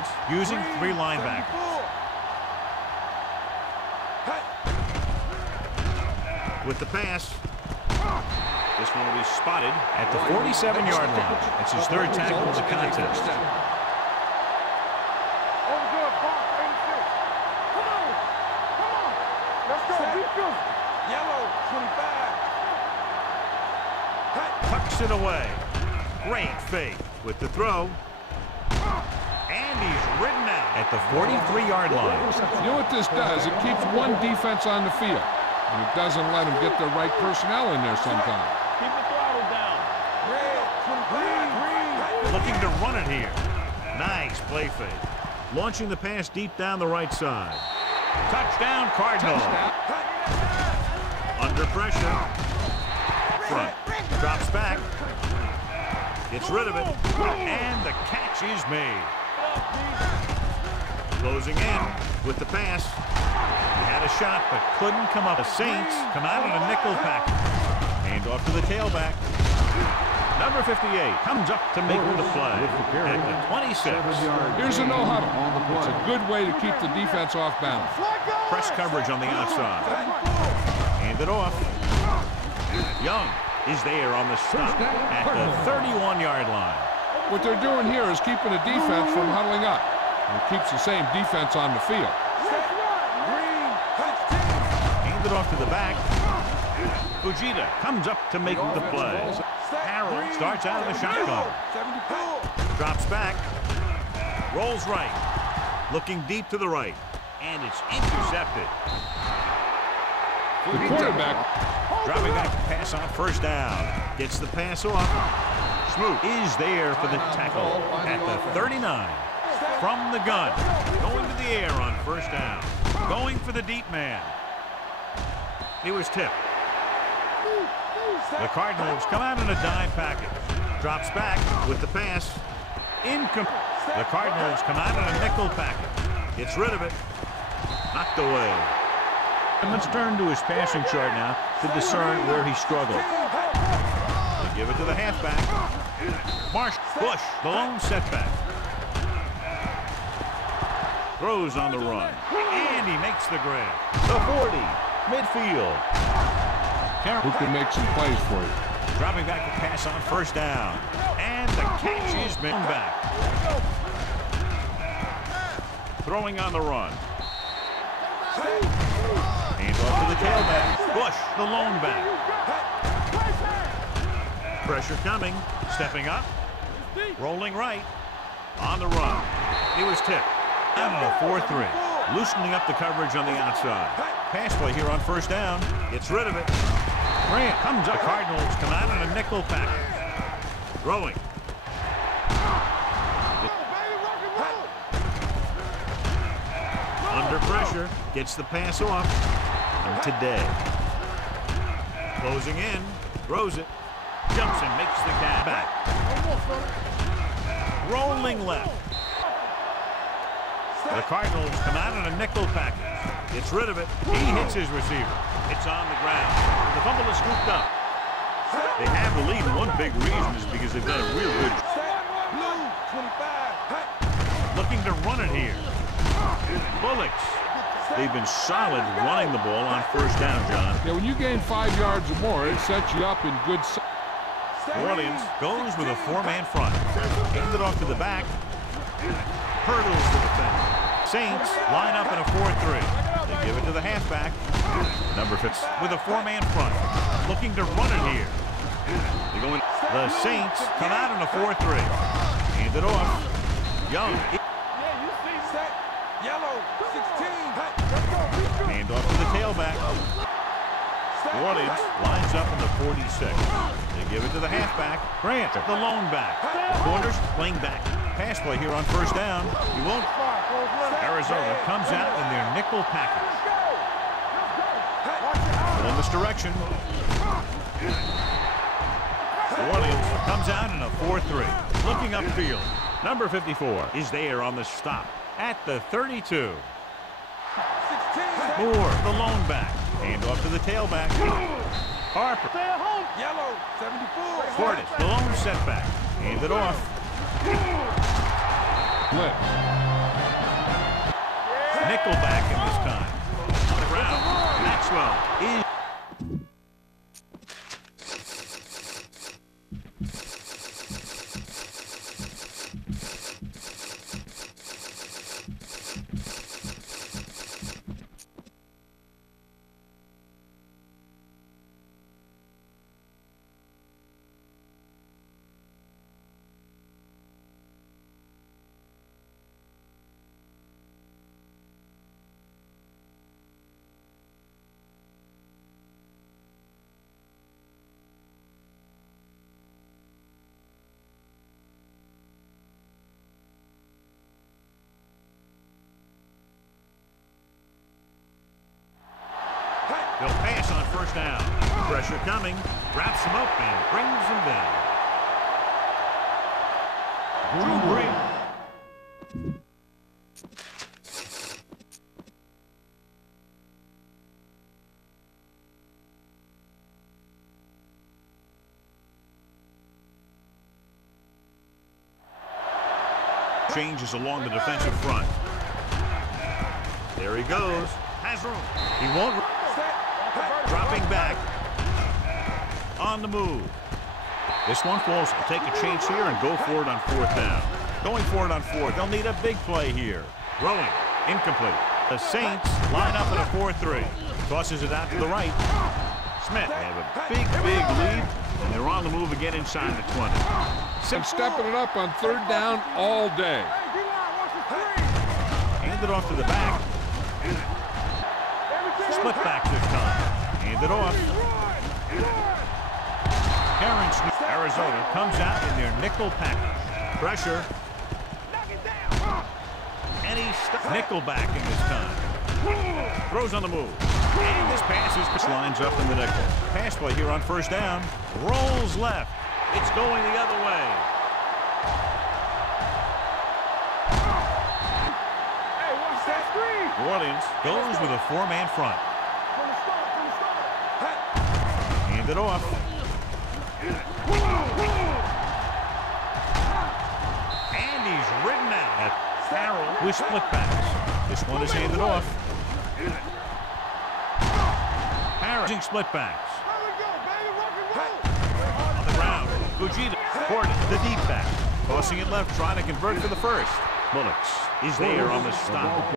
Orleans using three linebackers. With the pass. This one will be spotted at the 47-yard line. It's his third tackle of the contest. Yellow, 25. Tucks it away. Great fake with the throw. And he's ridden out at the 43-yard line. You know what this does? It keeps one defense on the field. And it doesn't let them get the right personnel in there sometimes. Keep the throttle down. Red, 25. Looking to run it here. Nice play fake. Launching the pass deep down the right side. Touchdown, Cardinals. Under pressure. Front. Drops back. Gets rid of it. And the catch is made. Closing in with the pass. He had a shot but couldn't come up. The Saints come out in a nickel package. Hand off to the tailback. Number 58 comes up to make the play at the 26. Here's a no huddle. It's a good way to keep the defense off balance. Press coverage on the outside. Hand it off. Young is there on the stop at the 31-yard line. What they're doing here is keeping the defense from huddling up. It keeps the same defense on the field. Hand it off to the back. Fujita comes up to make the play. Harold starts out of the shotgun. Drops back. Rolls right. Looking deep to the right. And it's intercepted. The quarterback Dropping back to pass on first down. Gets the pass off. Smoot is there for the tackle at the 39. From the gun. Going to the air on first down. Going for the deep man. He was tipped. The Cardinals come out in a dime package. Drops back with the pass. The Cardinals come out in a nickel package. Gets rid of it. Knocked away. And let's turn to his passing chart now to discern where he struggled. They give it to the halfback. Marsh Bush, the lone setback. Throws on the run. And he makes the grab. The 40. Midfield. who can make some plays for you. Dropping back to pass on first down. And the catch is made back. Throwing on the run. Hands off to the tailback. Bush, the lone back. Pressure coming. Stepping up. Rolling right. On the run. He was tipped. Out of a 4-3. Loosening up the coverage on the outside. Pass play here on first down. Gets rid of it. Grant comes up. The Cardinals come out in a nickel package. Throwing. Under pressure. Gets the pass off. And today. Closing in. Throws it. Jumps and makes the catch back. Rolling left. The Cardinals come out in a nickel package. Gets rid of it. He hits his receiver. It's on the ground. The fumble is scooped up. They have the lead, and one big reason is because they've done a real good job. Looking to run it here. Bullocks. They've been solid running the ball on first down, John. Yeah, when you gain 5 yards or more, it sets you up in good. Orleans goes with a four-man front. Hands it off to the back. Hurdles to the fence. Saints line up in a 4-3. They give it to the halfback. Number 6 with a four-man front. Looking to run it here. They go in. The Saints come out in a 4-3. Hand it off. Young. Yellow, 16. Hand off to the tailback. Orleans lines up in the 46. They give it to the halfback. Grant, the lone back. The corners playing back. Pass play here on first down. He won't. Arizona comes out in their nickel package. In this direction. Orleans comes out in a 4-3. Looking upfield. Number 54 is there on the stop at the 32. Moore, the lone back. Hand off to the tailback. Harper. Yellow, 74. Fortis, the lone setback. Hand it off. Blitz. nickelback in this time. On the ground, Maxwell is... They'll pass on first down. Pressure coming. Wraps him up and brings him down. Drew Brees. Changes along the defensive front. There he goes. Has room. He won't. Dropping back. On the move. This one falls. Take a chance here and go for it on fourth down. Going for it on fourth. They'll need a big play here. Throwing. Incomplete. The Saints line up in a 4-3. Tosses it out to the right. Smith. They have a big lead, and they're on the move again inside the 20. And stepping it up on third down all day. Hand it off to the back. Split back this time. Hand it off. Karen Smith. Arizona comes out in their nickel package. Pressure. And he's nickel back in this time. Throws on the move. And this pass is lines up in the nickel. Pass play here on first down. Rolls left. It's going the other way. New Orleans goes with a four-man front. Hand it off. And he's ridden out at Farrell with split backs. This one is handed off. Harris split backs. On the ground, Fujita, Gordon, the deep back. Tossing it left, trying to convert for the first. Bullocks is there on the stop.